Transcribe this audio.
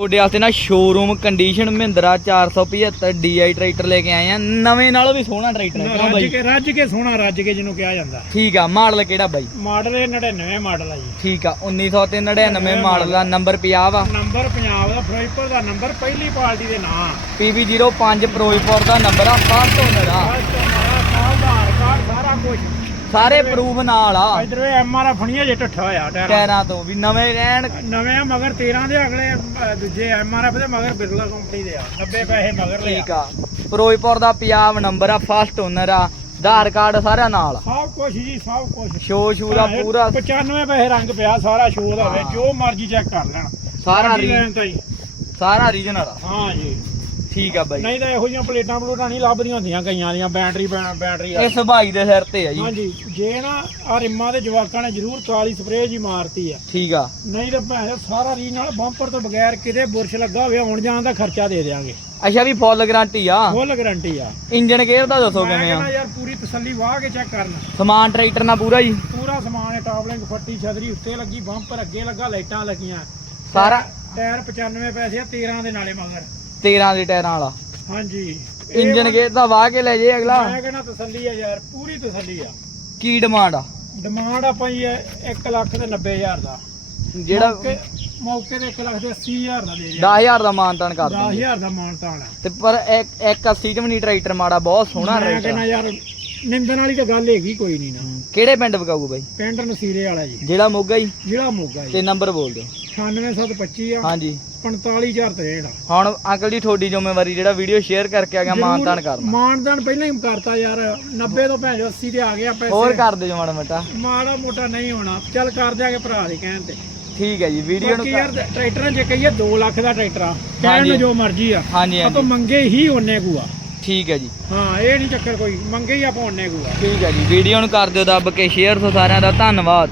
ਤੁਹਾਡੇ ਵਾਸਤੇ ਨਾ showroom condition Mahindra 475 DI tractor ਲੈ ਕੇ ਆਏ ਆ। ਨਵੇਂ ਨਾਲੋਂ ਵੀ ਸੋਹਣਾ ਟਰੈਕਟਰ ਹੈ ਕਿਉਂ ਰੱਜ ਬਾਈ? ਕੇ ਰੱਜ ਕੇ ਸੋਹਣਾ ਰੱਜ ਕੇ ਜਿਹਨੂੰ ਕਿਹਾ ਜਾਂਦਾ। ਠੀਕ ਆ ਮਾਡਲ ਕਿਹੜਾ ਬਾਈ? ਮਾਡਲ ਇਹ 99 ਮਾਡਲ ਆ ਜੀ। ਠੀਕ ਆ 1999 ਮਾਡਲ ਆ। ਨੰਬਰ 50 ਆ। ਨੰਬਰ ਪੰਜਾਬ ਦਾ ਫਿਰੋਜ਼ਪੁਰ ਦਾ ਨੰਬਰ ਪਹਿਲੀ ਪਾਰਟੀ ਦੇ ਨਾਂ PB05 ਫਿਰੋਜ਼ਪੁਰ ਦਾ ਨੰਬਰ ਆ ਫਸਟ ਓਨਰ ਆ ਬਸ ਤੋਂ ਮਾਰਾ ਸਾਹਿਬ ਦਾ ਆਧਾਰ ਕਾਰਡ ਸਾਰਾ ਕੁਝ ਸਾਰੇ ਪ੍ਰੂਫ ਨਾਲ ਆ। ਇਧਰ ਇਹ ਐਮਆਰ ਫਣੀਆਂ ਜੇ ਟੱਠਾ ਹੋਇਆ ਟਾਇਰ ਟਾਇਰਾਂ ਤੋਂ ਵੀ ਨਵੇਂ ਰਹਿਣ। ਨਵੇਂ ਆ ਮਗਰ 13 ਦੇ ਅਗਲੇ ਦੂਜੇ ਐਮਆਰਐਫ ਦੇ ਮਗਰ ਬਿਰਲਾ ਕੰਪਨੀ ਦੇ ਆ। 90 ਪੈਸੇ ਮਗਰ ਲਿਆ। ਠੀਕ ਆ। ਫਿਰੋਜ਼ਪੁਰ ਦਾ ਪੰਜਾਬ ਨੰਬਰ ਆ ਫਸਟ ਓਨਰ ਆ। ਆਧਾਰ ਕਾਰਡ ਸਾਰਾ ਨਾਲ। ਆ। ਸਭ ਕੁਝ ਜੀ ਸਭ ਕੁਝ ਸ਼ੋ ਸ਼ੂ ਦਾ ਪੂਰਾ 95 ਪੈਸੇ ਰੰਗ ਪਿਆ ਸਾਰਾ ਸ਼ੋਅ ਦਾ ਹੋਵੇ ਜੋ ਮਰਜ਼ੀ ਚੈੱਕ ਕਰ ਲੈਣ। ਸਾਰਾ ਮਰਜ਼ੀ ਰੀ- ਲੈਣ ਤਾਂ ਜੀ ਸਾਰਾ ਰੀਜਨਲ ਆ। ਹਾਂ ਜੀ। ਠੀਕ ਆ ਬਾਈ। ਨਹੀਂ ਤਾਂ ਇਹੋ ਜਿਹੀਆਂ ਪਲੇਟਾਂ ਪਲੂਟਾਂ ਨਹੀਂ ਲੱਭਦੀਆਂ ਹੁੰਦੀਆਂ ਕਈਆਂ ਦੀਆਂ ਬੈਟਰੀ ਬੈ- ਬੈਟਰੀ ਇਹ ਸੁਭਾਈ ਦੇ ਸਿਰ ਤੇ ਆ ਜੀ। ਹਾਂਜੀ ਜੇ ਨਾ ਆ ਰਿੰਮਾਂ ਦੇ ਜਵਾਕਾਂ ਨੇ ਜ਼ਰੂਰ ਕਾਲੀ ਸਪਰੇਅ ਜੀ ਮਾਰਤੀ ਆ। ਠੀਕ ਆ। ਨਹੀਂ ਤਾਂ ਭੈਣ ਚੋਦ ਸਾਰਾ ਰੀ ਨਾਲ ਬੰਪਰ ਤੋਂ ਬਗੈਰ ਕਿਤੇ ਬੁਰਸ਼ ਲੱਗਾ ਹੋਵੇ ਆਉਣ ਜਾਣ ਦਾ ਖਰਚਾ ਦੇ ਦੇਾਂਗੇ ਅੱਛਾ ਵੀ ਫੁੱਲ ਗਾਰੰਟੀ ਆ। ਫੁੱਲ ਗਾਰੰਟੀ ਆ। ਇੰਜਨ ਗੇਅਰ ਦਾ ਦੱਸੋ ਮੈਂ ਕਿਵੇਂ ਆ? ਕਹਿੰਦਾ ਯਾਰ ਪੂਰੀ ਤਸੱਲੀ ਵਾਹ ਕੇ ਚੈੱਕ ਕਰਨ। ਸਮਾਨ ਟਰੈਕਟਰ ਨਾਲ ਪੂਰਾ ਜੀ। ਪੂਰਾ ਸਮਾਨ ਹੈ ਟਾਪ ਲਿੰਕ ਫੱਟੀ ਛਤਰੀ ਉੱਤੇ ਲੱਗੀ ਬੰਪਰ ਅੱਗੇ ਲੱਗਾ ਲਾਈਟਾਂ ਲੱਗੀਆਂ। ਸਾਰਾ ਟਾਇਰ 95 ਪੈਸੇ ਆ 13 ਦੇ ਨਾਲੇ ਮਗਰ। 13 ਦੇ ਟਾਇਰਾਂ ਵਾਲਾ। ਹਾਂਜੀ। ਇੰਜਨ ਗੇਅਰ ਦਾ ਵਾਹ ਕੇ ਲੈ ਜੇ ਅਗਲਾ। ਮੈਂ ਕਹਿੰਦਾ ਤਸੱਲੀ ਆ ਯਾਰ ਪੂਰੀ ਤਸੱਲੀ ਆ। ਕੀ ਡਿਮਾਂਡ ਆ? ਡਿਮਾਂਡ ਆਪਾਂ ਜੀ 1 ਲੱਖ ਤੇ 90 ਹਜ਼ਾਰ ਦਾ। ਜਿਹੜਾ ਮੌਕੇ ਮੌਕੇ ਤੇ 1 ਲੱਖ ਤੇ 80 ਹਜ਼ਾਰ ਦਾ ਦੇ ਦੇ 10000 ਦਾ ਮਾਨਤਾਨ ਕਰ ਦਿੰਦੇ। 10000 ਦਾ ਮਾਨਤਾਨ ਹੈ ਤੇ ਪਰ ਇੱਕ ਇੱਕ 80 ਚ ਵੀ ਨਹੀਂ ਟਰੈਕਟਰ ਮਾੜਾ ਬਹੁਤ ਸੋਹਣਾ ਮੈਂ ਟਰੈਕਟਰ ਕਹਿੰਦਾ ਯਾਰ ਨਿੰਦਣ ਵਾਲੀ ਤਾਂ ਗੱਲ ਹੈਗੀ ਕੋਈ ਨਹੀਂ ਨਾ। ਕਿਹੜੇ ਪਿੰਡ ਵਿਕਾਊ ਬਾਈ? ਪਿੰਡ ਨਸੀਰੇ ਵਾਲਾ ਜੀ। ਜਿਹੜਾ ਮੋਗਾ ਜੀ? ਜ਼ਿਲ੍ਹਾ ਮੋਗਾ ਜੀ। ਤੇ ਨੰਬਰ ਬੋਲ ਦਿਓ। 98725 ਆ। ਹਾਂਜੀ। 45063 ਆ ਹੁਣ ਅੰਕਲ ਜੀ ਤੁਹਾਡੀ ਜ਼ਿੰਮੇਵਾਰੀ ਜਿਹੜਾ ਵੀਡੀਓ ਸ਼ੇਅਰ ਕਰਕੇ ਆ ਗਿਆ ਮਾਨਤਾਨ ਕਰਨਾ। ਮਾਨਦਾਨ ਪਹਿਲਾਂ ਹੀ ਕਰਤਾ ਯਾਰ 90 ਤੋਂ ਭੈਣ ਚੋਦ 80 ਤੇ ਆ ਗਿਆ ਪੈਸੇ। ਹੋਰ ਕਰ ਦਿਓ ਮਾੜਾ ਮੋਟਾ। ਮਾੜਾ ਮੋਟਾ ਨਹੀਂ ਹੋਣਾ। ਚੱਲ ਕਰ ਦਿਆਂਗੇ ਭਰਾ ਦੇ ਕਹਿਣ ਤੇ। ਠੀਕ ਹੈ ਜੀ ਵੀਡੀਓ ਨੂੰ ਬਾਕੀ ਯਾਰ ਟਰੈਕਟਰਾਂ ਜੇ ਕਹੀਏ 2 ਲੱਖ ਦਾ ਟਰੈਕਟਰ ਆ। ਕਹਿਣ ਹਾਂਜੀ। ਨੂੰ ਜੋ ਮਰਜ਼ੀ ਆ। ਹਾਂਜੀ ਮੰਗੇ ਹੀ ਉਹਨੇ ਕੂ ਆ। ਠੀਕ ਹੈ ਜੀ। ਹਾਂ ਇਹ ਨਹੀਂ ਚੱਕਰ ਕੋਈ। ਮੰਗੇ ਹੀ ਆਪਾਂ ਉਹਨੇ ਕੂ ਆ। ਠੀਕ ਹੈ ਜੀ ਵੀਡੀਓ ਨੂੰ ਕਰ ਦਿਓ ਦੱਬ ਕੇ ਸ਼ੇਅਰ ਸੋ ਸਾਰਿਆਂ ਦਾ ਧੰਨਵਾਦ।